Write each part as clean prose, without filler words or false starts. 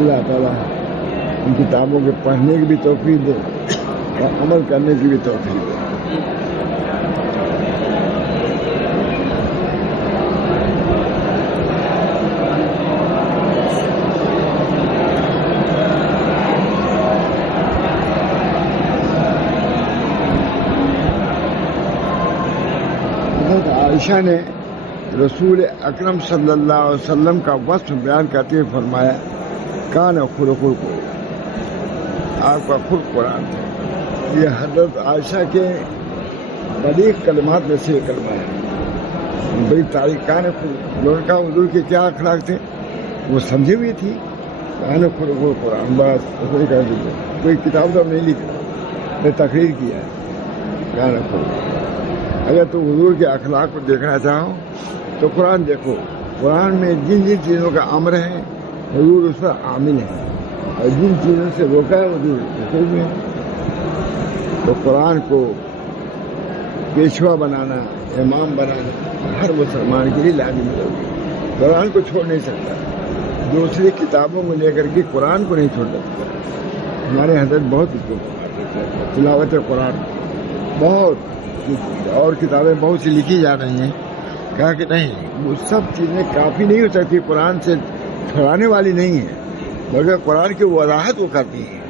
اللہ تعالیٰ ان کتابوں کے پڑھنے کی بھی توفیق دے اور عمل کرنے کی بھی توفیق دے. عائشہ نے رسول اکرم صلی اللہ علیہ وسلم کا وصف بیان کرتے ہوئے فرمایا کان خلق القرآن، آپ کا خلق قرآن ہے. یہ حضرت عائشہ کے بلیغ کلمات میں سے کلمہ ہے. بڑی تاریخ کان خلق، لوگوں کا حضور کے کیا اخلاق تھے وہ سمجھے ہوئی تھی. کان خلق القرآن بس کر دیجیے، کوئی کتاب تو نہیں لکھا، میں تقریر کیا ہے کان خلق. اگر تم حضور کے اخلاق کو دیکھنا چاہو تو قرآن دیکھو. قرآن میں جن جن چیزوں کا امر ہے حضور اس پر عامل ہے، اور جن چیزوں سے روکا ہے حضور رسول میں. تو قرآن کو پیشوا بنانا، امام بنانا ہر مسلمان کے لیے لازمی ضروری ہے. قرآن کو چھوڑ نہیں سکتا، دوسری کتابوں کو لے کر کے قرآن کو نہیں چھوڑ سکتا. ہمارے حضرت بہت اس کو تلاوت قرآن بہت، اور کتابیں بہت سی لکھی جا رہی ہیں. کہا کہ نہیں، وہ سب چیزیں کافی نہیں ہو سکتی، قرآن سے چھڑانے والی نہیں ہیں، بلکہ قرآن کی وضاحت وہ کرتی ہیں.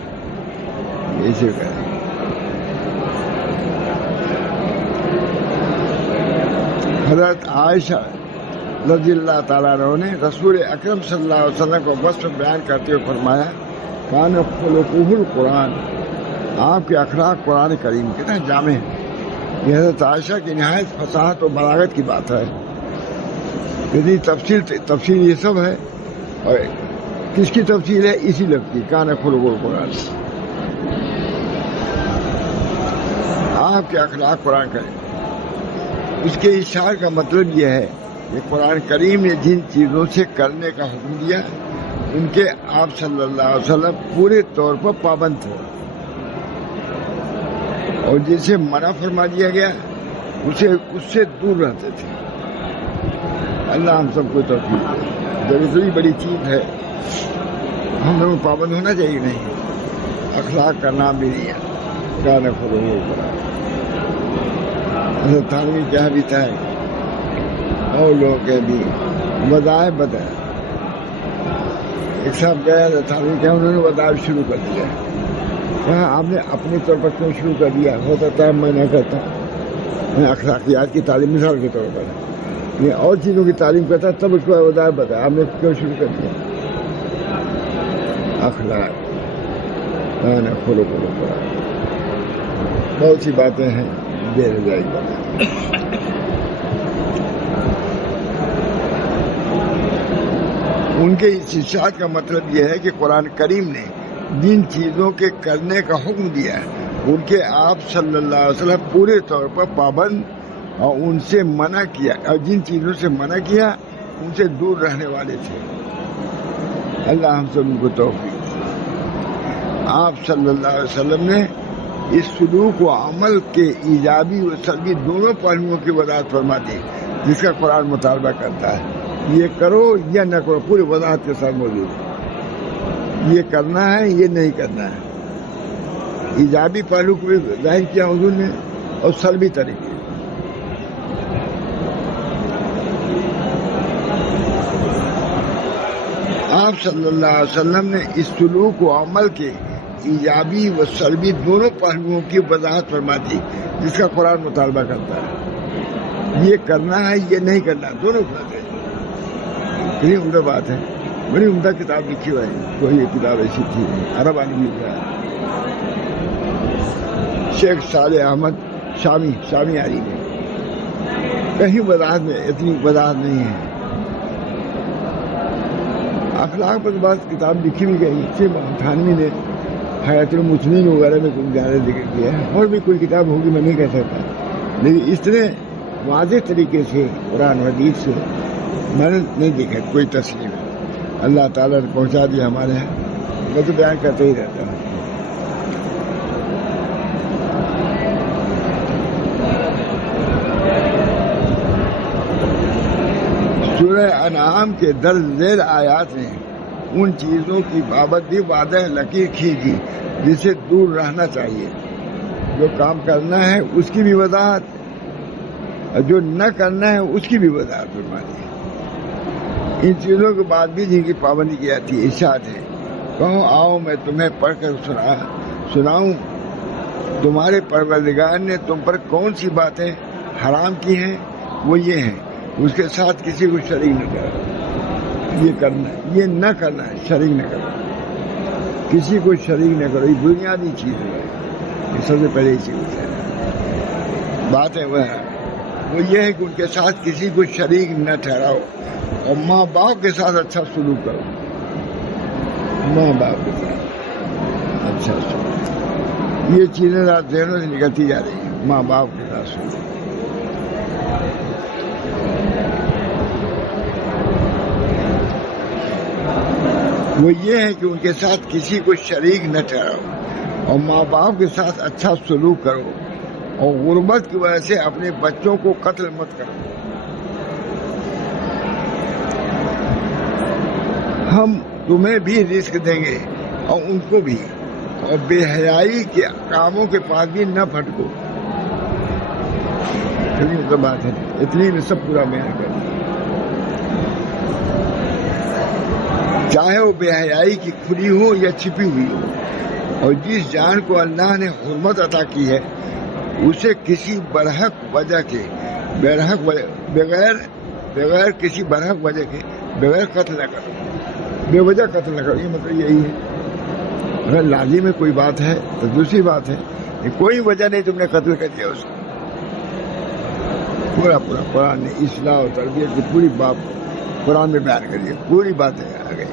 ایسے کہیں حضرت عائشہ رضی اللہ تعالیٰ عنہ نے رسول اکرم صلی اللہ علیہ وسلم کو وصف بیان کرتے ہوئے فرمایا کان خلقہ القرآن، آپ کے اخلاق قرآن کریم کتنا جامع ہے. یہ حضرت عائشہ کی نہایت فصاحت و بلاغت کی بات ہے. یعنی تفصیل یہ سب ہے، اور کس کی تفصیل ہے؟ اسی لفظ کی کان خلق القرآن. آپ کے اخلاق قرآن کریم. اس کے اشارے کا مطلب یہ ہے کہ قرآن کریم نے جن چیزوں سے کرنے کا حکم دیا ان کے آپ صلی اللہ علیہ وسلم پورے طور پر پابند تھے، اور جسے منع فرما دیا گیا اس سے دور رہتے تھے. اللہ ہم سب کو توفیق دے. ضروری بڑی چیز ہے، ہم لوگوں کو پابند ہونا چاہیے. نہیں، اخلاق کا نام بھی نہیں ہے. کان خلق القرآن. حضرت تھانوی کیا بھی تھا اور لوگ کے بھی وظائف بتائے. ایک صاحب گیا تھانوی کیا انہوں نے وظائف شروع کر دیا. کہا آپ نے اپنے طور پر کیوں شروع کر دیا؟ ہو سکتا ہے میں نہ کرتا، میں اخلاقیات کی تعلیم مثال کے طور پر یہ اور چیزوں کی تعلیم کرتا تب اس کو وظائف بتایا. آپ نے کیوں شروع کر دیا؟ اخلاق خلق القرآن. بہت سی باتیں ہیں بے رضائی باتیں. ان کے اس ارشاد کا مطلب یہ ہے کہ قرآن کریم نے جن چیزوں کے کرنے کا حکم دیا ہے ان کے آپ صلی اللہ علیہ وسلم پورے طور پر پابند، اور ان سے منع کیا، اور جن چیزوں سے منع کیا ان سے دور رہنے والے تھے. اللہ ہم سب ان کو توفیق. آپ صلی اللہ علیہ وسلم نے اس سلوک و عمل کے ایجابی و سلبی دونوں پہلوؤں کی وضاحت فرما دی جس کا قرآن مطالبہ کرتا ہے. یہ کرو یا نہ کرو، پوری وضاحت کے ساتھ موجود ہے. یہ کرنا ہے، یہ نہیں کرنا ہے. ایجابی پہلو کو بھی ظاہر کیا حضور نے، اور سلبی طریقے. آپ صلی اللہ علیہ وسلم نے اس سلوک و عمل کے ایجابی و سلبی دونوں پہلوؤں کی وضاحت فرما دی جس کا قرآن مطالبہ کرتا ہے. یہ کرنا ہے، یہ نہیں کرنا، دونوں باتیں. یہ عمدہ بات ہے. بڑی عمدہ کتاب لکھی ہوئی ہے. کوئی یہ کتاب ایسی تھی عرب آدمی لکھا ہے، شیخ صالح احمد شامی علی میں. کہیں وضاحت میں اتنی وضاحت نہیں ہے. اخلاق پر بات کتاب لکھی بھی گئی. تھانوی نے حیات المسلمین وغیرہ میں کوئی زیادہ ذکر کیا ہے، اور بھی کوئی کتاب ہوگی میں نہیں کہہ سکتا، لیکن اس طرح واضح طریقے سے قرآن حدیث سے میں نے نہیں دیکھا کوئی تسلیم. اللہ تعالیٰ نے پہنچا دیا ہمارے یہاں، میں تو بیان کرتے ہی رہتا ہوں. سورہ انعام کے درج ذیل آیات میں ان چیزوں کی بابت بھی واضح لکیر کھینچی جسے دور رہنا چاہیے. جو کام کرنا ہے اس کی بھی وضاحت اور جو نہ کرنا ہے اس کی بھی وضاحت فرما دی. ان چیزوں کے بعد بھی جن کی پابندی کی جاتی ہے ارشاد ہے کہو آؤ میں تمہیں پڑھ کر سناؤں تمہارے پروردگار نے تم پر کون سی باتیں حرام کی ہیں. وہ یہ ہیں اس کے ساتھ کسی کو شریک نہ کرو. یہ کرنا ہے یہ نہ کرنا ہے شریک نہ کرو. کسی کو شریک نہ کرو. یہ بنیادی چیز ہے. یہ سب سے پہلے چیز ہے بات ہے وہ یہ ہے کہ ان کے ساتھ کسی کو شریک نہ ٹھہراؤ اور ماں باپ کے ساتھ اچھا سلوک کرو. ماں باپ کے ساتھ اچھا سلوک. یہ چیزیں ذہنوں سے نکلتی جا رہی ہیں. ماں باپ کے ساتھ سلوک. وہ یہ ہے کہ ان کے ساتھ کسی کو شریک نہ ٹھہراؤ اور ماں باپ کے ساتھ اچھا سلوک کرو اور غربت کی وجہ سے اپنے بچوں کو قتل مت کرو. ہم تمہیں بھی رزق دیں گے اور ان کو بھی اور بے حیائی کے کاموں کے پاس بھی نہ پھٹکو. تو بات ہے اتنی میں سب پورا بیان کر دیا. چاہے وہ بے حیائی کی کھلی ہو یا چھپی ہوئی ہو. اور جس جان کو اللہ نے حرمت عطا کی ہے اسے کسی برحق وجہ کے بغیر کسی برحق وجہ کے بغیر قتل نہ کرو. بے وجہ قتل نہ کرو. یہ مطلب یہی ہے. اگر لازم میں کوئی بات ہے تو دوسری بات ہے. کوئی وجہ نہیں تم نے قتل کر دیا اس کو. پورا قرآن نے اصلاح اور تربیت کی پوری بات قرآن میں بیان کری ہے. پوری باتیں آ گئی.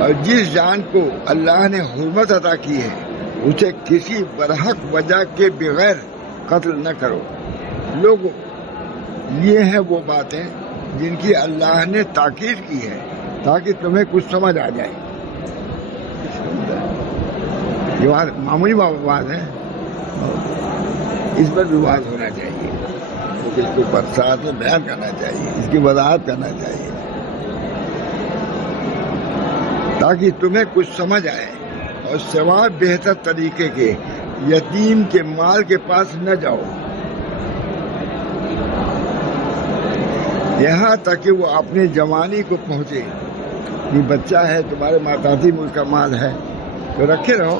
اور جس جان کو اللہ نے حرمت عطا کی ہے اسے کسی برحق وجہ کے بغیر قتل نہ کرو. لوگوں یہ ہیں وہ باتیں جن کی اللہ نے تاکید کی ہے تاکہ تمہیں کچھ سمجھ آ جائے. یہ بات معمولی بات ہے. اس پر بھی بات ہونا چاہیے. اس کو برسات میں بیان کرنا چاہیے. اس کی وضاحت کرنا چاہیے تاکہ تمہیں کچھ سمجھ آئے اور سوا بہتر طریقے کے یتیم کے مال کے پاس نہ جاؤ یہاں تک کہ وہ اپنے جوانی کو پہنچے. یہ بچہ ہے تمہارے ماتحتی میں اس کا مال ہے تو رکھے رہو.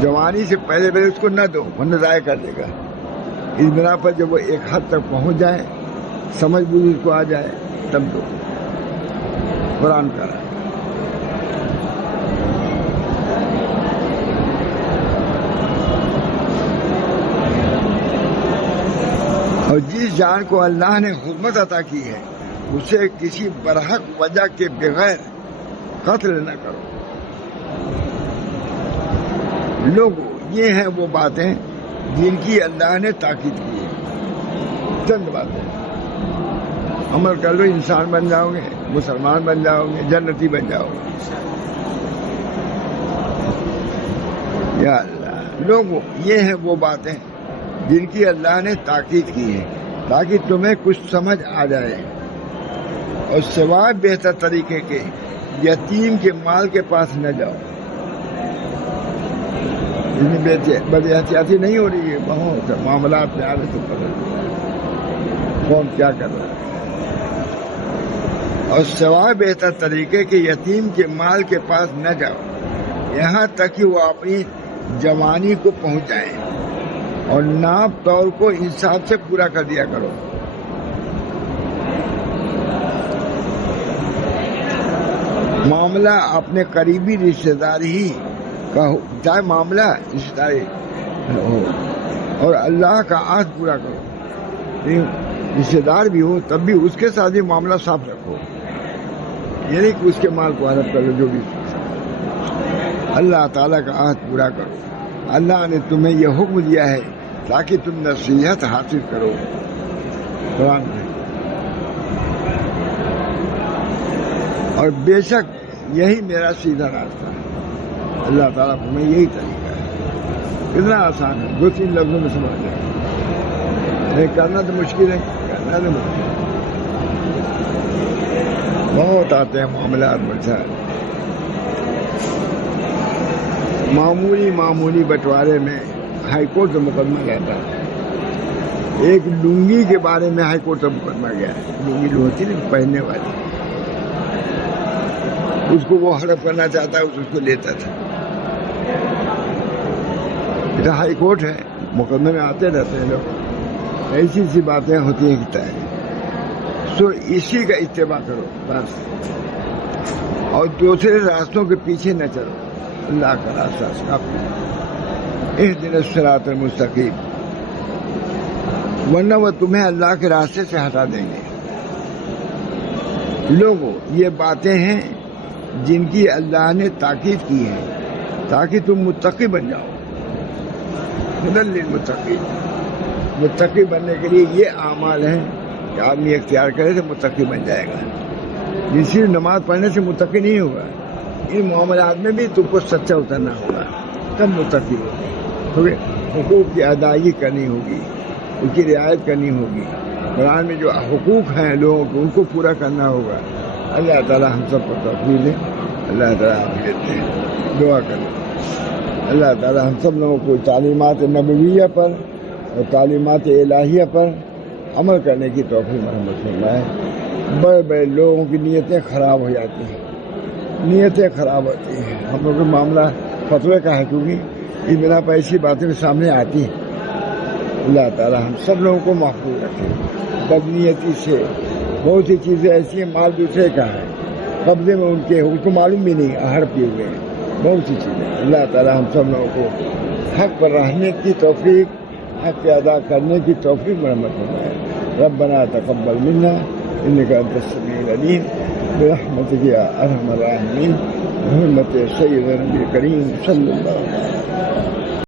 جوانی سے پہلے اس کو نہ دو ورنہ ضائع کر دے گا. اس بنا پر جب وہ ایک حد تک پہنچ جائے سمجھ بوجھ اس کو آ جائے تب دو. قرآن کا اور جس جان کو اللہ نے حرمت عطا کی ہے اسے کسی برحق وجہ کے بغیر قتل نہ کرو. لوگوں یہ ہیں وہ باتیں جن کی اللہ نے تاکید کی ہے. چند باتیں عمل کر لو انسان بن جاؤ گے مسلمان بن جاؤ گے جنتی بن جاؤ گے. یا اللہ لوگوں یہ ہیں وہ باتیں جن کی اللہ نے تاکید کی ہے تاکہ تمہیں کچھ سمجھ آ جائے اور سوائے بہتر طریقے کے یتیم کے مال کے پاس نہ جاؤ. بڑی احتیاطی نہیں ہو رہی ہے. بہت معاملات میں آ رہے تو پتہ کون کیا کر رہا ہے. اور سوائے بہتر طریقے کے یتیم کے مال کے پاس نہ جاؤ یہاں تک کہ وہ اپنی جوانی کو پہنچ جائیں اور ناپ طور کو انصاف سے پورا کر دیا کرو. معاملہ اپنے قریبی رشتے دار ہی کا ہو چاہے معاملہ رشتے داری ہو اور اللہ کا عہد پورا کرو. رشتے دار بھی ہو تب بھی اس کے ساتھ بھی معاملہ صاف رکھو. یعنی کہ اس کے مال کو ہڑپ کر لو جو بھی. اللہ تعالیٰ کا عہد پورا کرو. اللہ نے تمہیں یہ حکم دیا ہے تاکہ تم نصیحت حاصل کرو. قرآن میں اور بے شک یہی میرا سیدھا راستہ ہے. اللہ تعالیٰ تمہیں یہی طریقہ ہے. کتنا آسان ہے 2-3 لفظوں میں سمجھ جائے. کرنا تو مشکل ہے، کرنا تو مشکل ہے۔ بہت آتے ہیں معاملات مسائل، معمولی بٹوارے میں ہائی کورٹ کا مقدمہ جاتا ہے۔ ایک لنگی کے بارے میں ہائی کورٹ کا مقدمہ گیا ہے، لنگی جو ہوتی ہے پہننے والی، اس کو وہ ہڑپ کرنا چاہتا ہے، اس کو لیتا تھا۔ یہ ہائی کورٹ ہے، مقدمے میں آتے رہتے ہیں لوگ، ایسی سی باتیں ہوتی ہیں کہ سو اسی کا اتباع کرو بس، اور دوسرے راستوں کے پیچھے نہ چلو، اللہ کا راستہ کافی، اہدنا الصراط المستقیم، ورنہ وہ تمہیں اللہ کے راستے سے ہٹا دیں گے۔ لوگوں، یہ باتیں ہیں جن کی اللہ نے تاکید کی ہے تاکہ تم متقی بن جاؤ۔ ہدی للمتقین، متقی بننے کے لیے یہ اعمال ہیں کہ آدمی اختیار کرے تو متقی بن جائے گا۔ یہ صرف نماز پڑھنے سے متقی نہیں ہوگا، ان معاملات میں بھی تم کو سچا اترنا ہوگا، تب متقی ہوگے۔ حقوق کی ادائیگی کرنی ہوگی، ان کی رعایت کرنی ہوگی، قرآن میں جو حقوق ہیں لوگوں کو ان کو پورا کرنا ہوگا۔ اللہ تعالیٰ ہم سب کو توفیق دے، اللہ تعالیٰ عافیت دے۔ دعا کریں اللہ تعالیٰ ہم سب لوگوں کو تعلیمات نبویہ پر اور تعلیمات الہیہ پر عمل کرنے کی توفیق محمد فرمائے۔ بڑے بڑے لوگوں کی نیتیں خراب ہو جاتی ہیں، نیتیں خراب ہوتی ہیں۔ ہم لوگوں کا معاملہ فتوے کا ہے، کیونکہ یہ بنا پر ایسی باتیں سامنے آتی ہیں۔ اللہ تعالیٰ ہم سب لوگوں کو محفوظ رکھے بدنیتی سے۔ بہت سی چیزیں ایسی ہیں، مال دوسرے کا ہے، قبضے میں ان کے، ان کو معلوم بھی نہیں، ہڑپ کیے ہوئے ہیں بہت سی چیزیں۔ اللہ تعالیٰ ہم سب لوگوں کو حق پر رہنے کی توفیق، حق ادا کرنے کی توفیق مرحمت فرمائے۔ ربنا تقبل منا انک انت السمیع العلیم برحمتک یا ارحم الراحمین، بحرمت سید نبی کریم صلی اللہ علیہ وسلم۔